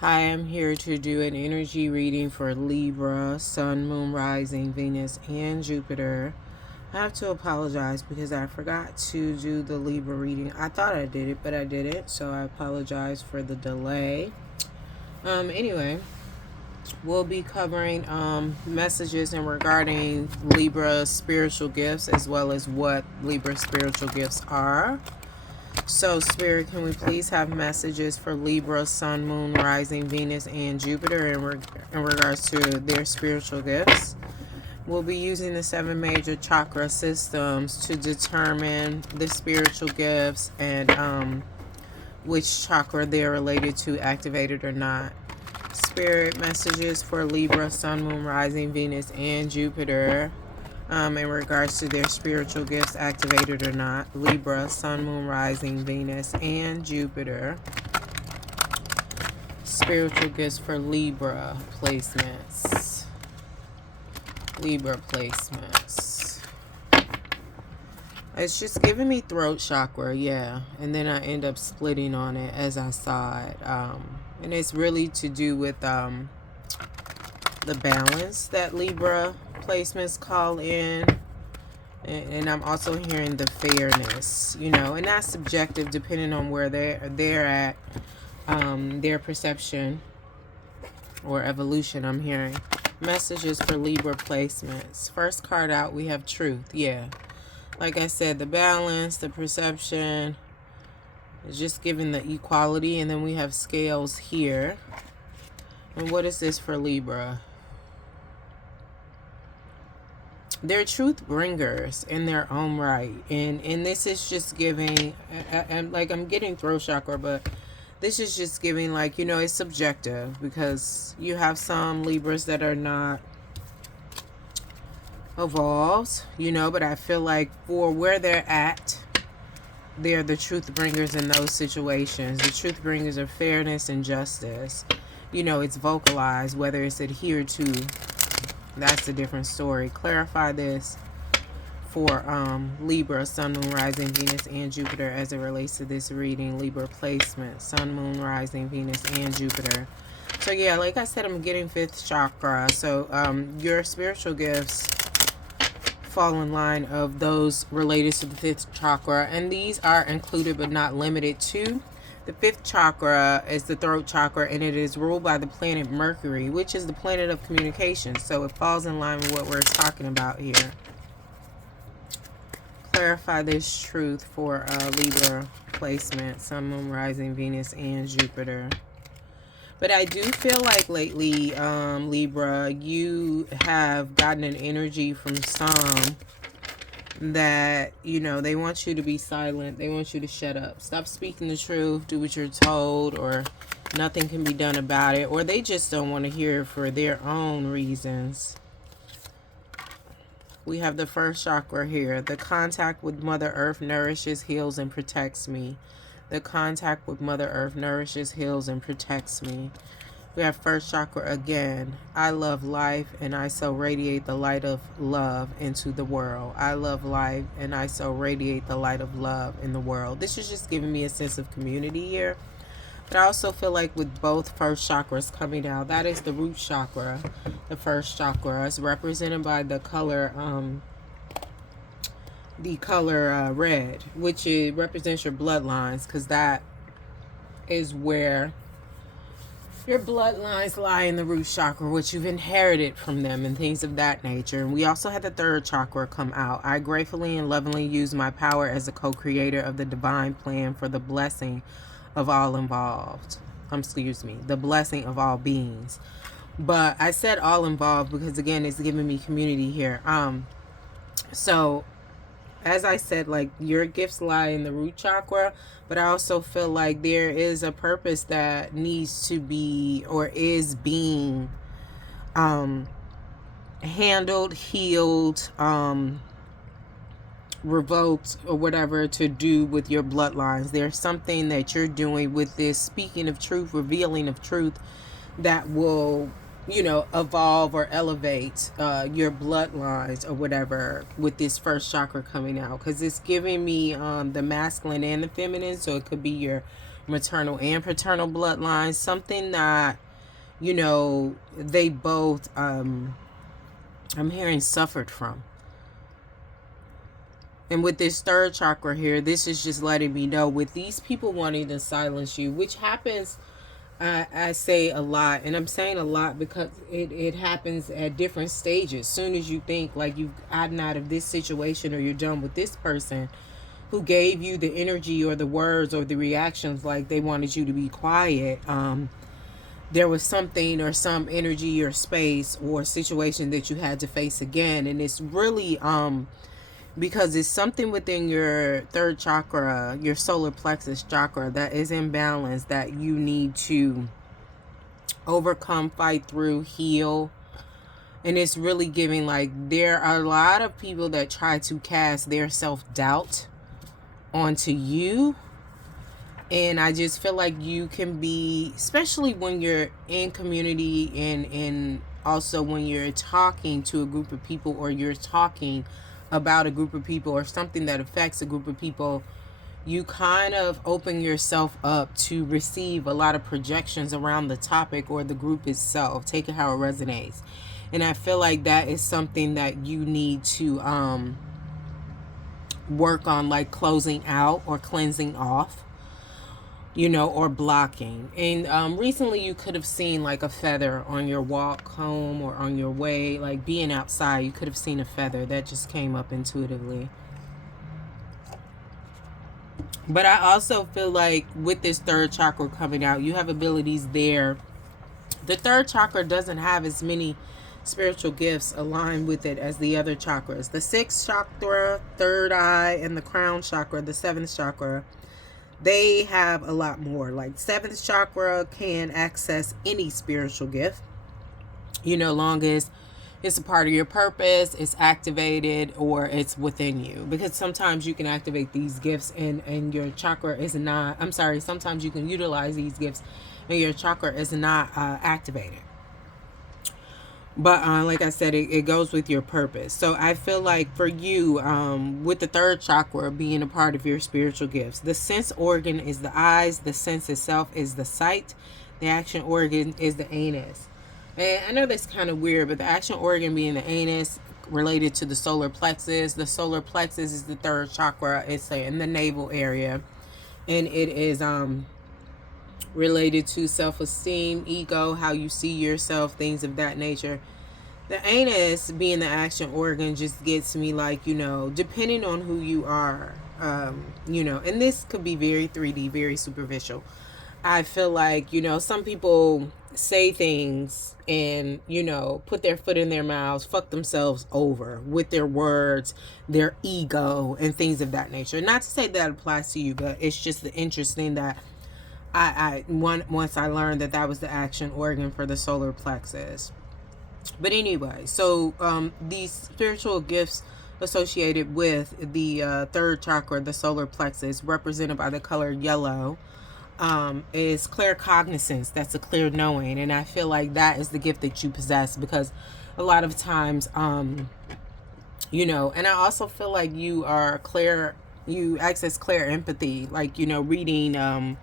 Hi, I'm here to do an energy reading for Libra, Sun, Moon, Rising, Venus, and Jupiter. I have to apologize because I forgot to do the Libra reading. I thought I did it, but I didn't, so I apologize for the delay. Anyway, we'll be covering messages and regarding Libra spiritual gifts as well as what Libra spiritual gifts are. So, Spirit, can we please have messages for Libra, Sun, Moon, Rising, Venus, and Jupiter in regards to their spiritual gifts? We'll be using the 7 major chakra systems to determine the spiritual gifts and which chakra they're related to, activated or not. Spirit messages for Libra, Sun, Moon, Rising, Venus, and Jupiter in regards to their spiritual gifts, activated or not. Libra, Sun, Moon, Rising, Venus, and Jupiter. Spiritual gifts for Libra placements. Libra placements. It's just giving me throat chakra, yeah. And then I end up splitting on it as I saw it. And it's really to do with the balance that Libra placements call in. And I'm also hearing the fairness, and that's subjective depending on where they're at, their perception or evolution. I'm hearing messages for Libra placements. First card out, we have truth. Yeah, like I said, the balance, the perception is just giving the equality, and then we have scales here. And what is this for Libra? They're truth bringers in their own right, and this is just giving, and like I'm getting throat chakra, but this is just giving, like, it's subjective because you have some Libras that are not evolved, but I feel like for where they're at, they're the truth bringers in those situations. The truth bringers are fairness and justice. It's vocalized, whether it's adhered to. That's a different story. Clarify this for Libra, Sun, Moon, Rising, Venus, and Jupiter as it relates to this reading. Libra placement, Sun, Moon, Rising, Venus, and Jupiter. So yeah, like I said, I'm getting 5th chakra. So your spiritual gifts fall in line of those related to the 5th chakra. And these are included but not limited to. The 5th chakra is the throat chakra, and it is ruled by the planet Mercury, which is the planet of communication. So it falls in line with what we're talking about here. Clarify this truth for Libra placement, Sun, Moon, Rising, Venus, and Jupiter. But I do feel like lately, Libra, you have gotten an energy from some that, they want you to be silent. They want you to shut up. Stop speaking the truth. Do what you're told, or nothing can be done about it. Or they just don't want to hear it for their own reasons. We have the 1st chakra here. The contact with Mother Earth nourishes, heals, and protects me. The contact with Mother Earth nourishes, heals, and protects me. We have 1st chakra again. I love life, and I so radiate the light of love into the world. I love life, and I so radiate the light of love in the world. This is just giving me a sense of community here. But I also feel like with both 1st chakras coming out, that is the root chakra. The 1st chakra is represented by the color red, which represents your bloodlines, because that is where your bloodlines lie, in the root chakra, which you've inherited from them and things of that nature. And we also had the 3rd chakra come out. I gratefully and lovingly use my power as a co-creator of the divine plan for the blessing of all involved. The blessing of all beings. But I said all involved because, again, it's giving me community here. So as I said, like, your gifts lie in the root chakra, but I also feel like there is a purpose that needs to be, or is being handled, healed, revoked, or whatever, to do with your bloodlines. There's something that you're doing with this speaking of truth, revealing of truth, that will, evolve or elevate your bloodlines or whatever with this 1st chakra coming out. Because it's giving me the masculine and the feminine. So it could be your maternal and paternal bloodlines, something that, you know, they both, I'm hearing, suffered from. And with this third chakra here, this is just letting me know, with these people wanting to silence you, which happens, I say a lot, and I'm saying a lot because it happens at different stages. Soon as you think like you've gotten out of this situation or you're done with this person who gave you the energy or the words or the reactions like they wanted you to be quiet, there was something or some energy or space or situation that you had to face again. And it's really because it's something within your third chakra, your solar plexus chakra, that is imbalanced, that you need to overcome, fight through, heal. And it's really giving like, there are a lot of people that try to cast their self-doubt onto you. And I just feel like you can be, especially when you're in community, and also when you're talking to a group of people, or you're talking about a group of people or something that affects a group of people, you kind of open yourself up to receive a lot of projections around the topic or the group itself. Take it how it resonates. And I feel like that is something that you need to work on, like closing out or cleansing off, you know, or blocking. And recently you could have seen like a feather on your walk home or on your way, like being outside, you could have seen a feather. That just came up intuitively. But I also feel like with this third chakra coming out, you have abilities there. The third chakra doesn't have as many spiritual gifts aligned with it as the other chakras. The sixth chakra, third eye, and the crown chakra, the seventh chakra, they have a lot more. Like seventh chakra can access any spiritual gift, you know, long as it's a part of your purpose, it's activated, or it's within you. Because sometimes you can activate these gifts and your chakra is not, I'm sorry, sometimes you can utilize these gifts and your chakra is not activated. But like I said, it goes with your purpose. So I feel like for you, with the third chakra being a part of your spiritual gifts, the sense organ is the eyes, the sense itself is the sight, the action organ is the anus. And I know that's kind of weird, but the action organ being the anus, related to the solar plexus. The solar plexus is the third chakra. It's in the navel area. And it is related to self-esteem, ego, how you see yourself, things of that nature. The anus being the action organ just gets me like, you know, depending on who you are, you know, and this could be very 3D, very superficial. I feel like, you know, some people say things and, you know, put their foot in their mouths, fuck themselves over with their words, their ego, and things of that nature. Not to say that applies to you, but it's just interesting that once I learned that was the action organ for the solar plexus. But anyway, so these spiritual gifts associated with the third chakra, the solar plexus, represented by the color yellow, is clear cognizance. That's a clear knowing. And I feel like that is the gift that you possess, because a lot of times, you know, and I also feel like you are clear, you access clear empathy, like, you know, reading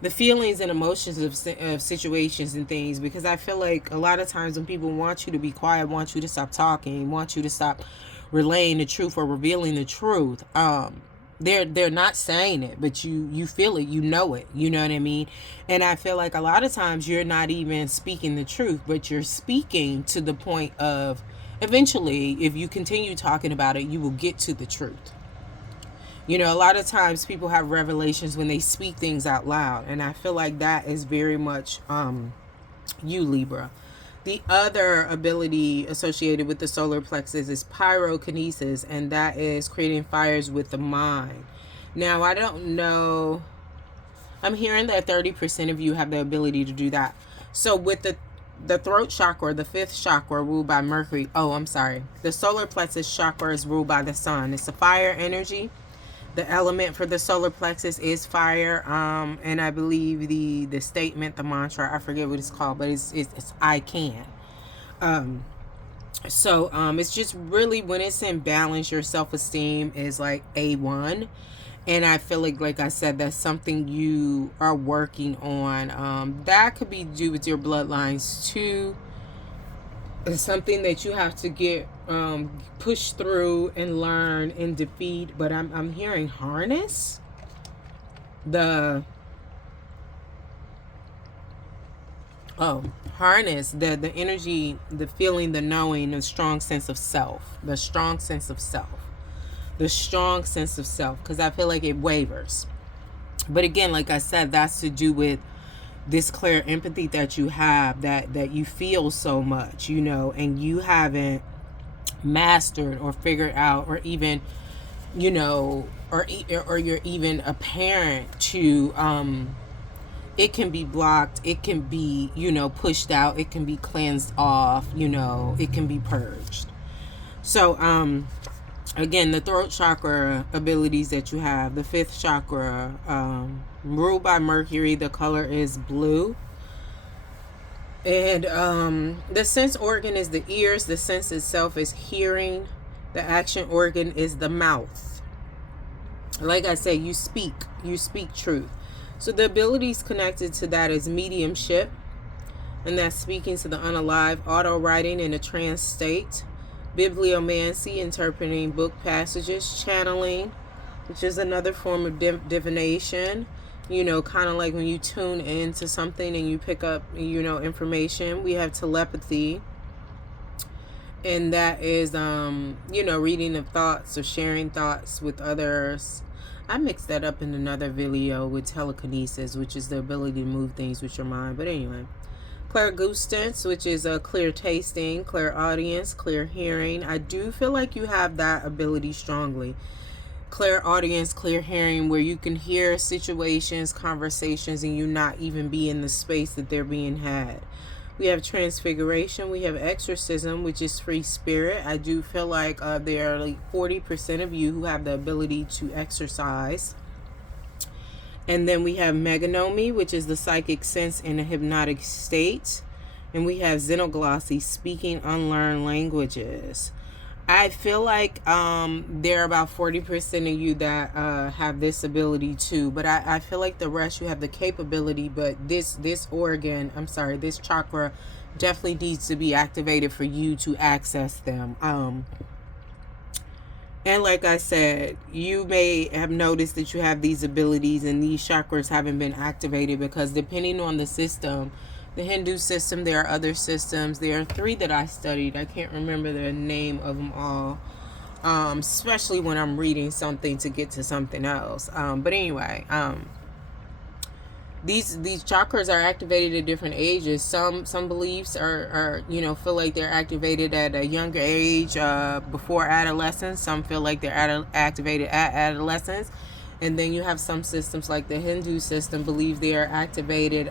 the feelings and emotions of situations and things, because I feel like a lot of times when people want you to be quiet, want you to stop talking, want you to stop relaying the truth or revealing the truth, they're not saying it, but you feel it, you know it, you know what I mean? And I feel like a lot of times you're not even speaking the truth, but you're speaking to the point of, eventually, if you continue talking about it, you will get to the truth. You know, a lot of times people have revelations when they speak things out loud, and I feel like that is very much you, Libra. The other ability associated with the solar plexus is pyrokinesis, and that is creating fires with the mind. Now, I don't know, I'm hearing that 30% of you have the ability to do that. So with the throat chakra, the fifth chakra, ruled by Mercury. Oh, I'm sorry. The solar plexus chakra is ruled by the sun. It's a fire energy. The element for the solar plexus is fire. And I believe the statement, the mantra, I forget what it's called, but it's I can. So it's just really, when it's in balance, your self-esteem is like A1. And I feel like I said, that's something you are working on. That could be due with your bloodlines too. It's something that you have to get pushed through and learn and defeat. But I'm hearing harness the harness the energy, the feeling, the knowing, the strong sense of self, the strong sense of self, the strong sense of self, because I feel like it wavers. But again, like I said, that's to do with this clear empathy that you have, that you feel so much, you know, and you haven't mastered or figured out, or even, you know, or you're even a parent to it can be blocked, it can be, you know, pushed out, it can be cleansed off, you know, it can be purged. So again, the throat chakra abilities that you have, the fifth chakra, ruled by Mercury, the color is blue. And the sense organ is the ears, the sense itself is hearing, the action organ is the mouth. Like I say, you speak truth. So the abilities connected to that is mediumship, and that's speaking to the unalive, auto writing in a trance state, bibliomancy, interpreting book passages, channeling, which is another form of divination, you know, kind of like when you tune into something and you pick up, you know, information. We have telepathy, and that is you know, reading of thoughts or sharing thoughts with others. I mixed that up in another video with telekinesis, which is the ability to move things with your mind. But anyway, clairgustance, which is a clear tasting, clear audience, clear hearing. I do feel like you have that ability strongly. Clear audience, clear hearing, where you can hear situations, conversations, and you not even be in the space that they're being had. We have transfiguration, we have exorcism, which is free spirit. I do feel like there are like 40% of you who have the ability to exercise. And then we have meganomy, which is the psychic sense in a hypnotic state. And we have xenoglossy, speaking unlearned languages. I feel like there are about 40% of you that have this ability too, but I feel like the rest, you have the capability, but this chakra definitely needs to be activated for you to access them. And like I said, you may have noticed that you have these abilities and these chakras haven't been activated, because depending on the system, the Hindu system, there are other systems. There are 3 that I studied. I can't remember the name of them all, especially when I'm reading something to get to something else. But anyway, these chakras are activated at different ages. Some beliefs are, you know, feel like they're activated at a younger age, before adolescence. Some feel like they're activated at adolescence. And then you have some systems, like the Hindu system, believe they are activated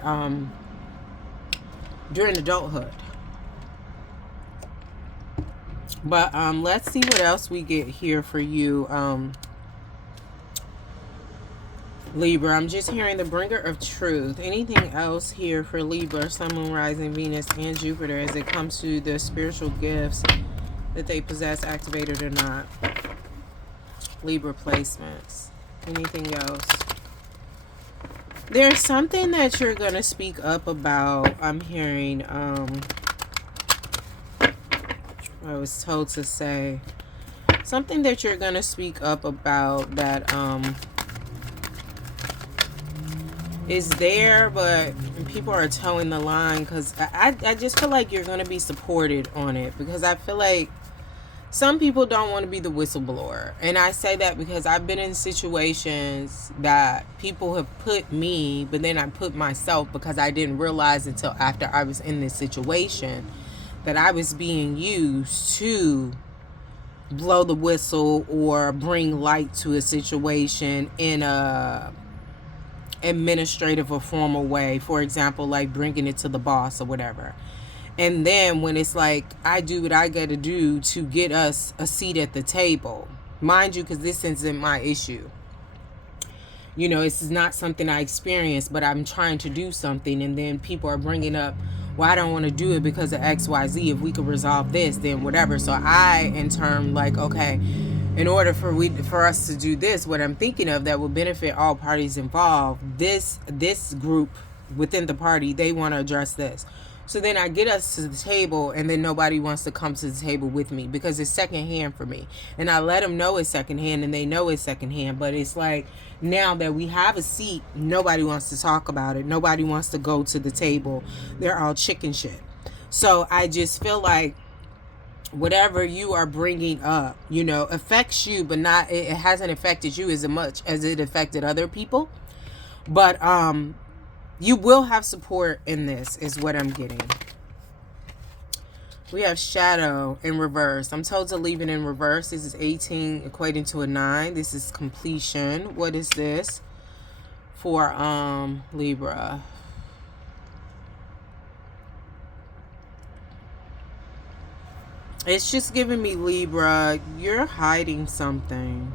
during adulthood. But let's see what else we get here for you, Libra. I'm just hearing the bringer of truth. Anything else here for Libra, Sun, Moon, Rising, Venus, and Jupiter as it comes to the spiritual gifts that they possess, activated or not? Libra placements. Anything else? There's something that you're going to speak up about. I'm hearing, I was told to say something that you're going to speak up about that is there, but people are towing the line, because I just feel like you're going to be supported on it, because I feel like some people don't want to be the whistleblower. And I say that because I've been in situations that people have put me, but then I put myself, because I didn't realize until after I was in this situation that I was being used to blow the whistle or bring light to a situation in a administrative or formal way. For example, like bringing it to the boss or whatever. And then when it's like, I do what I got to do to get us a seat at the table. Mind you, because this isn't my issue. You know, this is not something I experienced, but I'm trying to do something. And then people are bringing up, well, I don't want to do it because of X, Y, Z. If we could resolve this, then whatever. So I, in turn, like, okay, in order for us to do this, what I'm thinking of that will benefit all parties involved, this group within the party, they want to address this. So then I get us to the table, and then nobody wants to come to the table with me because it's secondhand for me. And I let them know it's secondhand, and they know it's secondhand. But it's like, now that we have a seat, nobody wants to talk about it. Nobody wants to go to the table. They're all chicken shit. So I just feel like whatever you are bringing up, you know, affects you, but not, it hasn't affected you as much as it affected other people. But you will have support in this, is what I'm getting. We have shadow in reverse. I'm told to leave it in reverse. This is 18 equating to a 9. This is completion. What is this for Libra? It's just giving me, Libra, you're hiding something.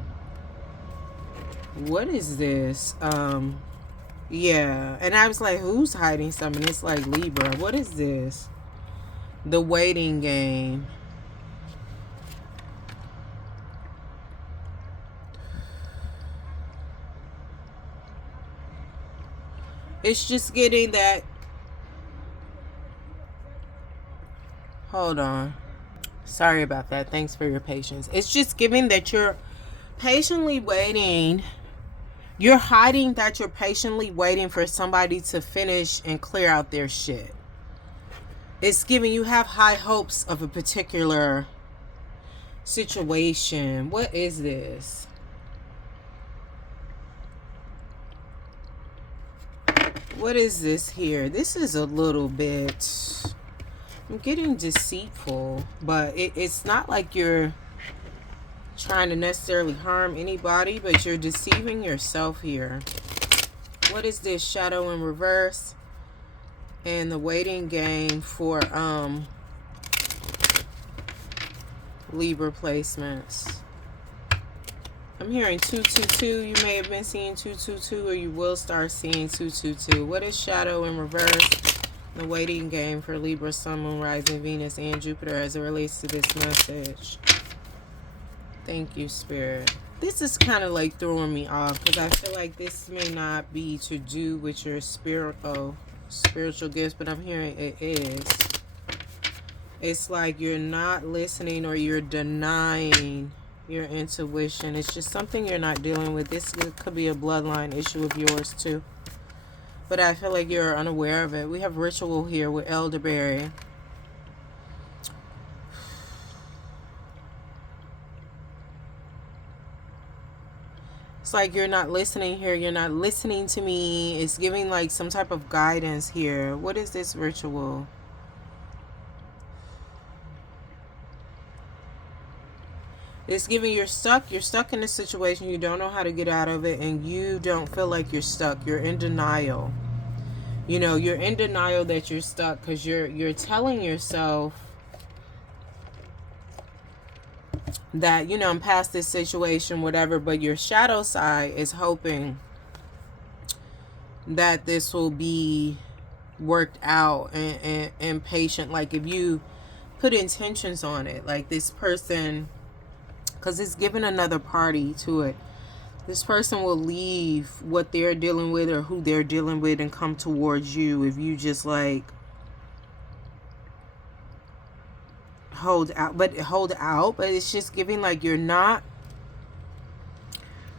What is this? Yeah, and I was like, who's hiding something? It's like, Libra, what is this? The waiting game. It's just getting that. Hold on. Sorry about that. Thanks for your patience. It's just giving that you're patiently waiting. You're hiding that you're patiently waiting for somebody to finish and clear out their shit. It's giving you have high hopes of a particular situation. What is this? What is this here? This is a little bit, I'm getting deceitful, but it's not like you're trying to necessarily harm anybody, but you're deceiving yourself here. What is this? Shadow in reverse and the waiting game for Libra placements. I'm hearing 222. You may have been seeing 222, or you will start seeing 222. What is shadow in reverse? The waiting game for Libra, Sun, Moon, Rising, Venus, and Jupiter as it relates to this message. Thank you, Spirit. This is kind of like throwing me off because I feel like this may not be to do with your spiritual gifts, but I'm hearing it is. It's like you're not listening, or you're denying your intuition. It's just something you're not dealing with. This could be a bloodline issue of yours too, but I feel like you're unaware of it. We have ritual here with elderberry. It's like you're not listening here. You're not listening to me. It's giving like some type of guidance here. What is this ritual? It's giving you're stuck. You're stuck in a situation. You don't know how to get out of it, and you don't feel like you're stuck. You're in denial. You know, you're in denial that you're stuck because you're telling yourself that, you know, I'm past this situation, whatever, but your shadow side is hoping that this will be worked out and patient. Like if you put intentions on it, like this person, because it's given another party to it, this person will leave what they're dealing with or who they're dealing with and come towards you if you just like hold out. But it's just giving like you're not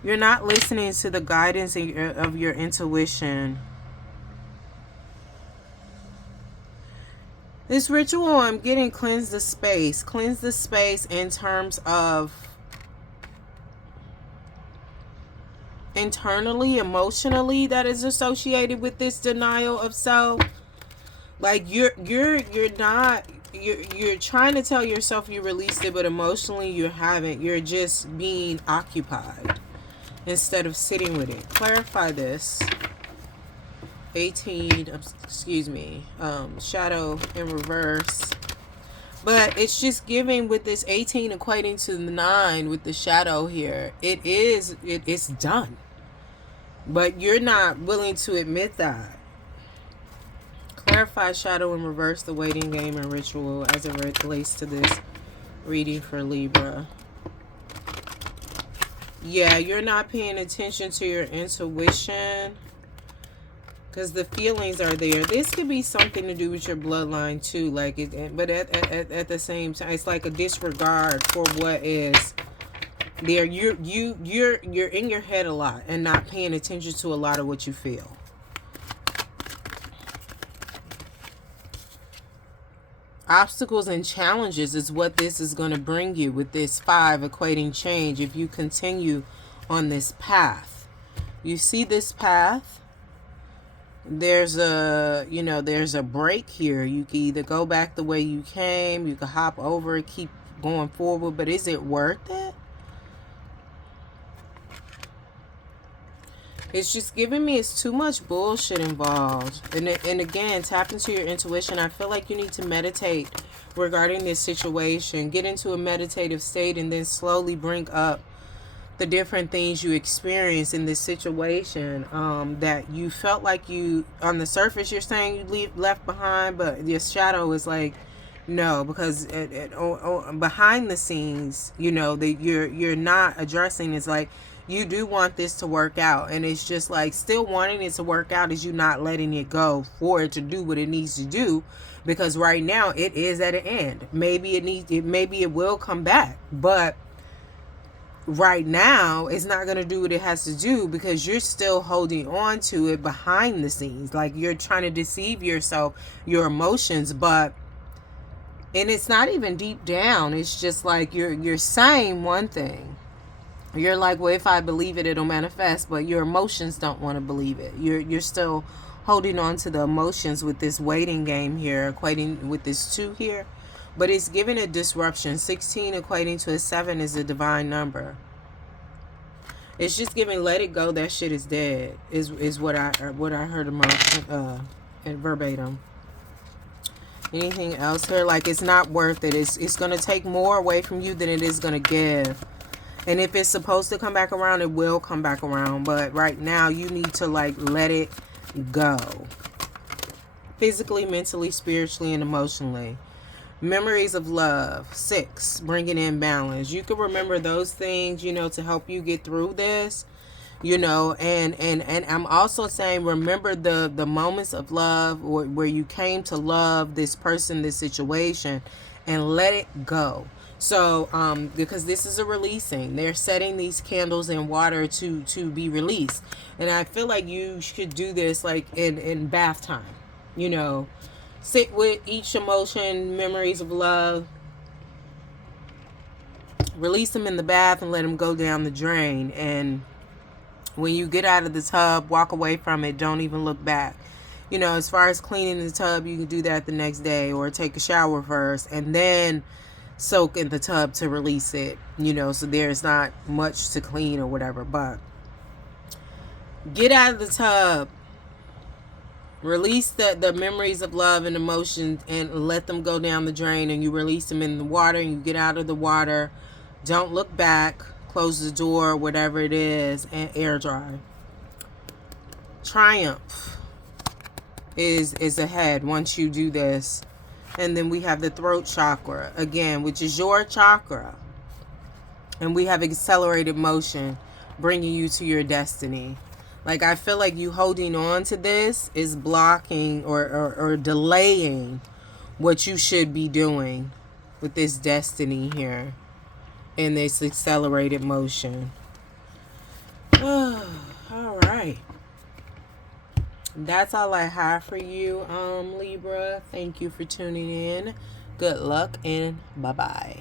listening to the guidance of your intuition. This ritual, I'm getting cleanse the space in terms of internally, emotionally, that is associated with this denial of self. Like you're trying to tell yourself you released it, but emotionally you haven't. You're just being occupied instead of sitting with it. Clarify this. 18, excuse me, shadow in reverse. But it's just giving with this 18 equating to the 9 with the shadow here. It's done. But you're not willing to admit that. Clarify shadow in reverse, the waiting game and ritual as it relates to this reading for Libra. Yeah, you're not paying attention to your intuition because the feelings are there. This could be something to do with your bloodline too, like but at the same time, it's like a disregard for what is there. You're in your head a lot and not paying attention to a lot of what you feel. Obstacles and challenges is what this is going to bring you with this 5 equating change if you continue on this path. You see this path? There's there's a break here. You can either go back the way you came, you can hop over, keep going forward, but is it worth it? It's just giving me it's too much bullshit involved. And again, tap into your intuition. I feel like you need to meditate regarding this situation. Get into a meditative state and then slowly bring up the different things you experience in this situation that you felt like you, on the surface, you're saying you left behind, but your shadow is like, no, because behind the scenes, that you're not addressing is like, you do want this to work out, and it's just like still wanting it to work out is you not letting it go for it to do what it needs to do, because right now it is at an end. Maybe it will come back, but right now it's not going to do what it has to do because you're still holding on to it behind the scenes, like you're trying to deceive yourself, your emotions, and it's not even deep down. It's just like you're saying one thing. You're like, well, if I believe it, it'll manifest. But your emotions don't want to believe it. You're still holding on to the emotions with this waiting game here, equating with this 2 here. But it's giving a disruption. 16 equating to a 7 is a divine number. It's just giving, let it go. That shit is dead. Is what I heard in verbatim. Anything else here? Like, it's not worth it. It's going to take more away from you than it is going to give. And if it's supposed to come back around, it will come back around. But right now, you need to, like, let it go. Physically, mentally, spiritually, and emotionally. Memories of love. 6, bringing in balance. You can remember those things, to help you get through this. And I'm also saying, remember the moments of love where you came to love this person, this situation, and let it go. So, because this is a releasing, they're setting these candles in water to be released. And I feel like you should do this like in bath time, sit with each emotion, memories of love, release them in the bath and let them go down the drain. And when you get out of the tub, walk away from it. Don't even look back. As far as cleaning the tub, you can do that the next day or take a shower first and then soak in the tub to release it, so there's not much to clean or whatever. But get out of the tub, release the memories of love and emotions and let them go down the drain, and you release them in the water and you get out of the water. Don't look back, close the door, whatever it is, and air dry. Triumph is ahead once you do this. And then we have the throat chakra, again, which is your chakra. And we have accelerated motion, bringing you to your destiny. Like, I feel like you holding on to this is blocking or delaying what you should be doing with this destiny here in this accelerated motion. All right. That's all I have for you, Libra. Thank you for tuning in. Good luck and bye-bye.